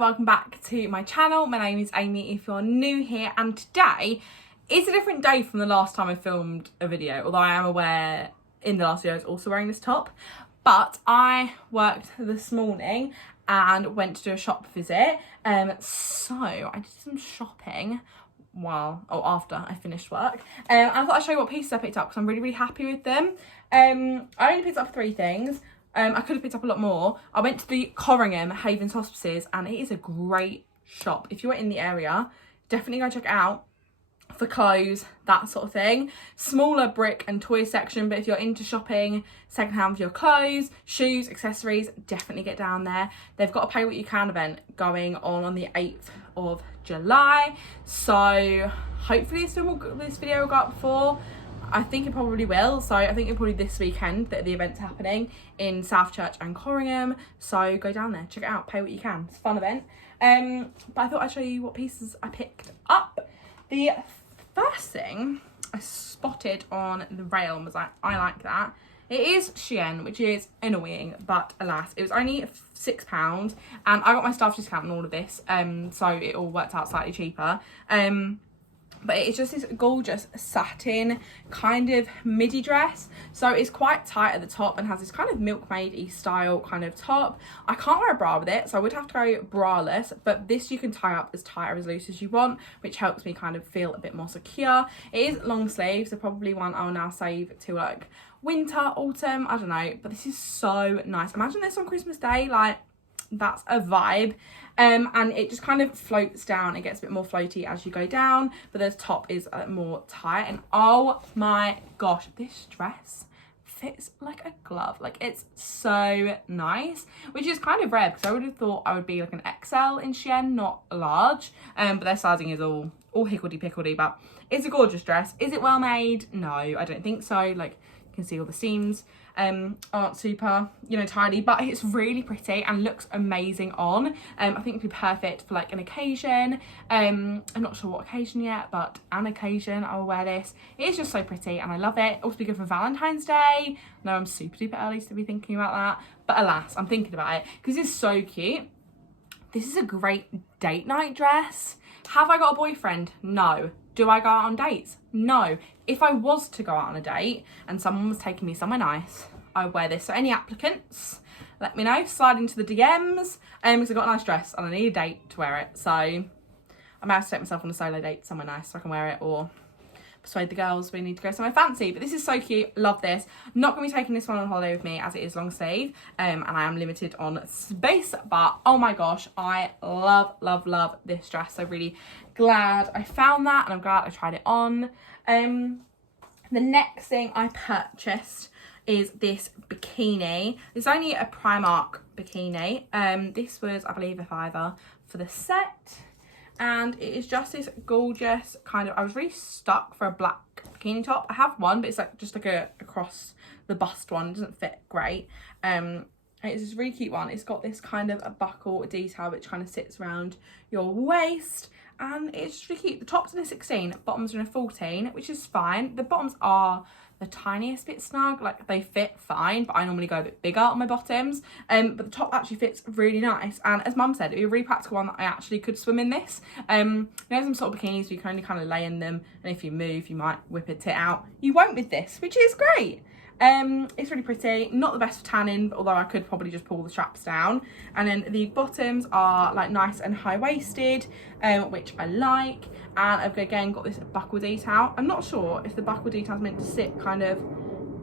and welcome back to my channel. My name is Amy if you're new here, and today is a different day from the last time I filmed a video, although I am aware in the last video I was also wearing this top. But I worked this morning and went to do a shop visit, so I did some shopping after I finished work. I thought I'd show you what pieces I picked up because I'm really happy with them. I only picked up 3 things. I could have picked up a lot more. I went to the Havens Hospices, and it is a great shop. If you're in the area, definitely go check it out for clothes, that sort of thing. Smaller brick and toy section, but if you're into shopping secondhand for your clothes, shoes, accessories, definitely get down there. They've got a pay what you can event going on the 8th of July, so hopefully this video will go up before. I think it probably will, so I think it's probably this weekend that the event's happening in Southchurch and Corringham, so go down there, check it out, pay what you can. It's a fun event. But I thought I'd show you what pieces I picked up. The first thing I spotted on the rail and was like, I like that. It is Shein, which is annoying, but alas, it was only £6, and I got my staff discount on all of this, so it all worked out slightly cheaper. But it's just this gorgeous satin kind of midi dress. So it's quite tight at the top and has this kind of milkmaid-y style kind of top. I can't wear a bra with it, so I would have to go braless, but this you can tie up as tight or as loose as you want, which helps me kind of feel a bit more secure. It is long sleeve, so probably one I'll now save to like winter, autumn, I don't know, but this is so nice. Imagine this on Christmas Day, like that's a vibe. And it just kind of floats down. It gets a bit more floaty as you go down, but the top is more tight, and oh my gosh, this dress fits like a glove. Like, it's so nice, which is kind of rare because I would have thought I would be like an XL in Shein, not a large, but their sizing is all higgledy-pickledy. But it's a gorgeous dress. Is it well made? No, I don't think so. Like, you can see all the seams aren't super, tidy, but it's really pretty and looks amazing on. I think it'd be perfect for like an occasion. I'm not sure what occasion yet, but an occasion I will wear this. It is just so pretty and I love it. Also be good for Valentine's Day. No, I'm super duper early to be thinking about that, but alas, I'm thinking about it because it's so cute. This is a great date night dress. Have I got a boyfriend? No. Do I go out on dates? No. If I was to go out on a date and someone was taking me somewhere nice, I would wear this. So any applicants, let me know. Slide into the DMs, because I've got a nice dress and I need a date to wear it. So I might have to take myself on a solo date somewhere nice so I can wear it, or persuade the girls we need to go somewhere fancy. But this is so cute. Love this. Not going to be taking this one on holiday with me as it is long sleeve, and I am limited on space, but oh my gosh, I love this dress. So really glad I found that, and I'm glad I tried it on. The next thing I purchased is this bikini. It's only a Primark bikini. This was, I believe, a £5 for the set. And it is just this gorgeous kind of, I was really stuck for a black bikini top. I have one, but it's like just like a across the bust one. It doesn't fit great. It's this really cute one. It's got this kind of a buckle detail which kind of sits around your waist, and it's just really cute. The top's in a 16, bottoms are in a 14, which is fine. The bottoms are the tiniest bit snug, like they fit fine, but I normally go a bit bigger on my bottoms. But the top actually fits really nice, and as Mum said, it'd be a really practical one that I actually could swim in this. Some sort of bikinis where you can only kind of lay in them, and if you move you might whip a tit out. You won't with this, which is great. It's really pretty, not the best for tanning, although I could probably just pull the straps down. And then the bottoms are like nice and high-waisted, which I like. And I've again got this buckle detail. I'm not sure if the buckle detail is meant to sit kind of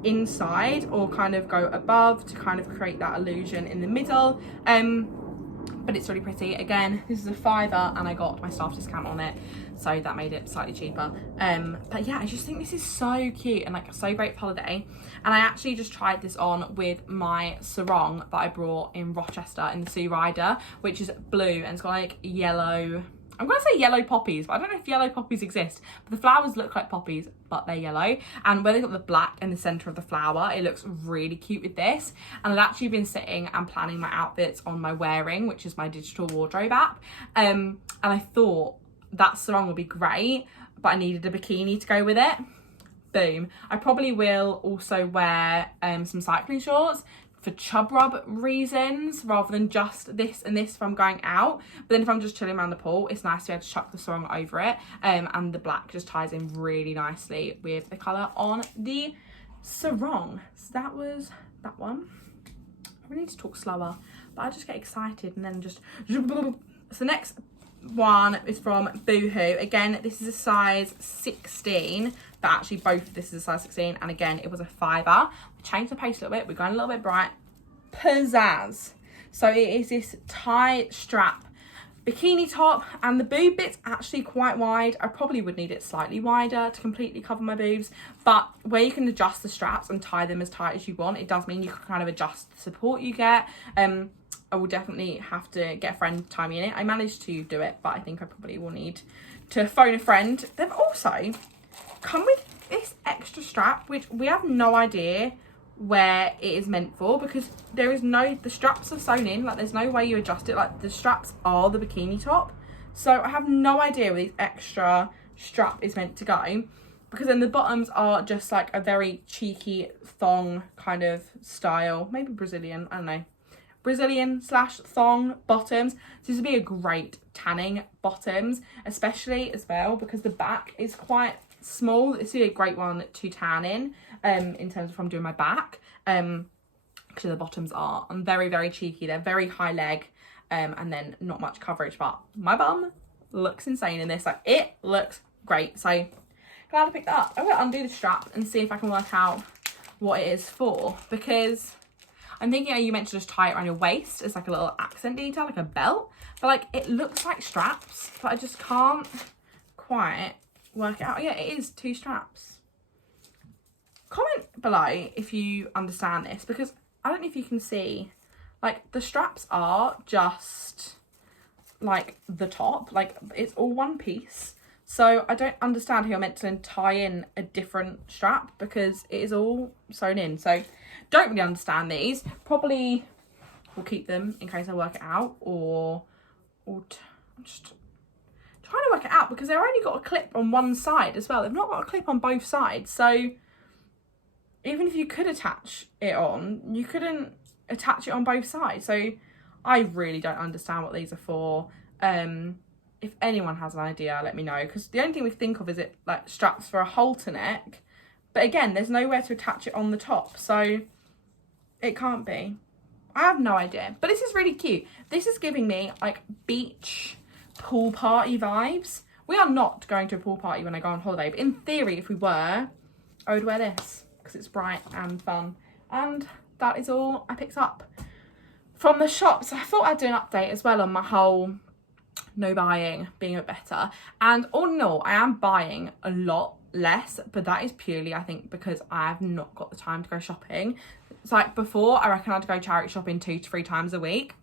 inside or kind of go above to kind of create that illusion in the middle. But it's really pretty. Again, this is a £5 and I got my staff discount on it, so that made it slightly cheaper. But yeah, I just think this is so cute and like so great for holiday. And I actually just tried this on with my sarong that I brought in Rochester in the Sea Rider, which is blue and it's got like yellow, I'm going to say yellow poppies, but I don't know if yellow poppies exist. But the flowers look like poppies, but they're yellow. And where they've got the black in the centre of the flower, it looks really cute with this. And I've actually been sitting and planning my outfits on my Wearing, which is my digital wardrobe app. And I thought that sarong would be great, but I needed a bikini to go with it. Boom. I probably will also wear some cycling shorts for chub rub reasons rather than just this and this if I'm going out. But then if I'm just chilling around the pool, it's nice to be able to chuck the sarong over it. And the black just ties in really nicely with the colour on the sarong. So that was that one. I really need to talk slower, but I just get excited and then just... So next one is from Boohoo. Again, this is a size 16, but actually both this is a size 16, and again it was a fiver. We changed the pace a little bit, we're going a little bit bright. Pizzazz. So it is this tie strap bikini top, and the boob bit's actually quite wide. I probably would need it slightly wider to completely cover my boobs, but where you can adjust the straps and tie them as tight as you want, it does mean you can kind of adjust the support you get. I will definitely have to get a friend to tie me in it. I managed to do it, but I think I probably will need to phone a friend. They've also come with this extra strap, which we have no idea where it is meant for, because there is no, the straps are sewn in, like there's no way you adjust it, like the straps are the bikini top. So I have no idea where this extra strap is meant to go, because then the bottoms are just like a very cheeky thong kind of style, maybe Brazilian, I don't know. Brazilian / thong bottoms. So this would be a great tanning bottoms, especially as well because the back is quite small. This would be a great one to tan in terms of if I'm doing my back. Because the bottoms are very, very cheeky. They're very high leg and then not much coverage, but my bum looks insane in this. Like, it looks great. So glad I picked that up. I'm going to undo the strap and see if I can work out what it is for, because I'm thinking, you meant to just tie it around your waist as like a little accent detail, like a belt. But like, it looks like straps, but I just can't quite work it out. Yeah, it is 2 straps. Comment below if you understand this, because I don't know if you can see, like the straps are just like the top, like it's all one piece. So I don't understand how you're meant to tie in a different strap because it is all sewn in. So don't really understand these. Probably will keep them in case I work it out, or just trying to work it out because they've only got a clip on one side as well. They've not got a clip on both sides. So even if you could attach it on, you couldn't attach it on both sides. So I really don't understand what these are for. If anyone has an idea, let me know, because the only thing we think of is it like straps for a halter neck, but again, there's nowhere to attach it on the top, so it can't be. I have no idea, but this is really cute. This is giving me like beach pool party vibes. We are not going to a pool party when I go on holiday, but in theory, if we were, I would wear this because it's bright and fun. And that is all I picked up from the shop. So I thought I'd do an update as well on my whole no buying being a bit better. And all in all, I am buying a lot less, but that is purely, I think, because I have not got the time to go shopping. It's like before, I reckon I'd go charity shopping 2 to 3 times a week.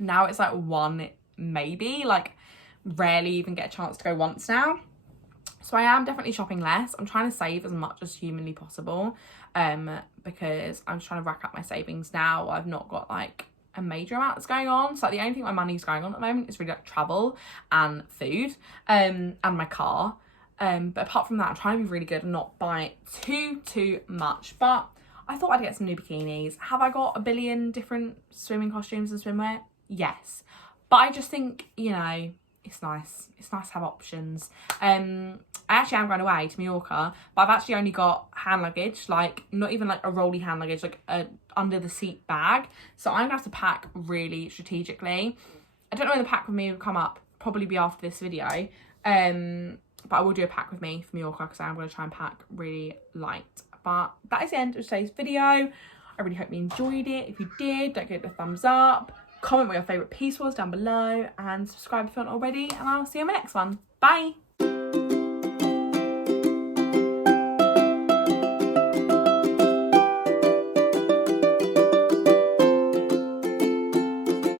Now it's like 1, maybe, like rarely even get a chance to go once now. So I am definitely shopping less. I'm trying to save as much as humanly possible because I'm trying to rack up my savings now. I've not got like a major amount that's going on. So like, the only thing my money's going on at the moment is really like travel and food and my car. But apart from that, I'm trying to be really good and not buy too much. But I thought I'd get some new bikinis. Have I got a billion different swimming costumes and swimwear? Yes. But I just think, you know, it's nice. It's nice to have options. I actually am going away to Mallorca, but I've actually only got hand luggage, like not even like a rolly hand luggage, like a under the seat bag. So I'm gonna have to pack really strategically. I don't know when the pack with me will come up, probably be after this video. But I will do a pack with me for Mallorca because I'm going to try and pack really light. But that is the end of today's video. I really hope you enjoyed it. If you did, don't forget the thumbs up. Comment what your favourite piece was down below and subscribe if you haven't already. And I'll see you in my next one. Bye.